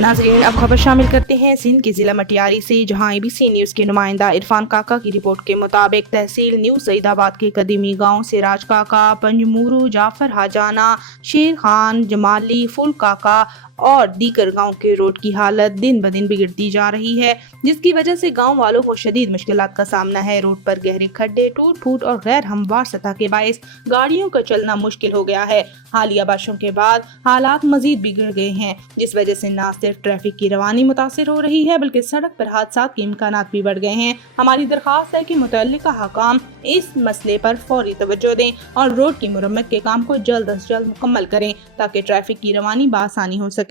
नाज़रीन, अब खबर शामिल करते हैं सिंध के जिला मटियारी से, जहां एबीसी न्यूज के नुमाइंदा इरफान काका की रिपोर्ट के मुताबिक तहसील न्यू सईदाबाद के कदीमी गांव सिराज काका, पंजमूरू, जाफर हाजाना, शेर खान, जमाली, फुल काका और दीगर गांव के रोड की हालत दिन ब दिन बिगड़ती जा रही है, जिसकी वजह से गांव वालों को शदीद मुश्किलात का सामना है। रोड पर गहरे खड्डे, टूट फूट और गैर हमवार सतह के बायस गाड़ियों का चलना मुश्किल हो गया है। हालिया बारिशों के बाद हालात मजीद बिगड़ गए हैं, जिस वजह से न सिर्फ ट्रैफिक की रवानी मुतासिर हो रही है, बल्कि सड़क पर हादसा के इम्कानात भी बढ़ गए हैं। हमारी दरख्वास्त है कि मुतल्लिका हकाम इस मसले पर फौरी तवज्जो दें और रोड की मुरम्मत के काम को जल्द अज जल्द मुकम्मल करें, ताकि ट्रैफिक की रवानी बआसानी हो सके।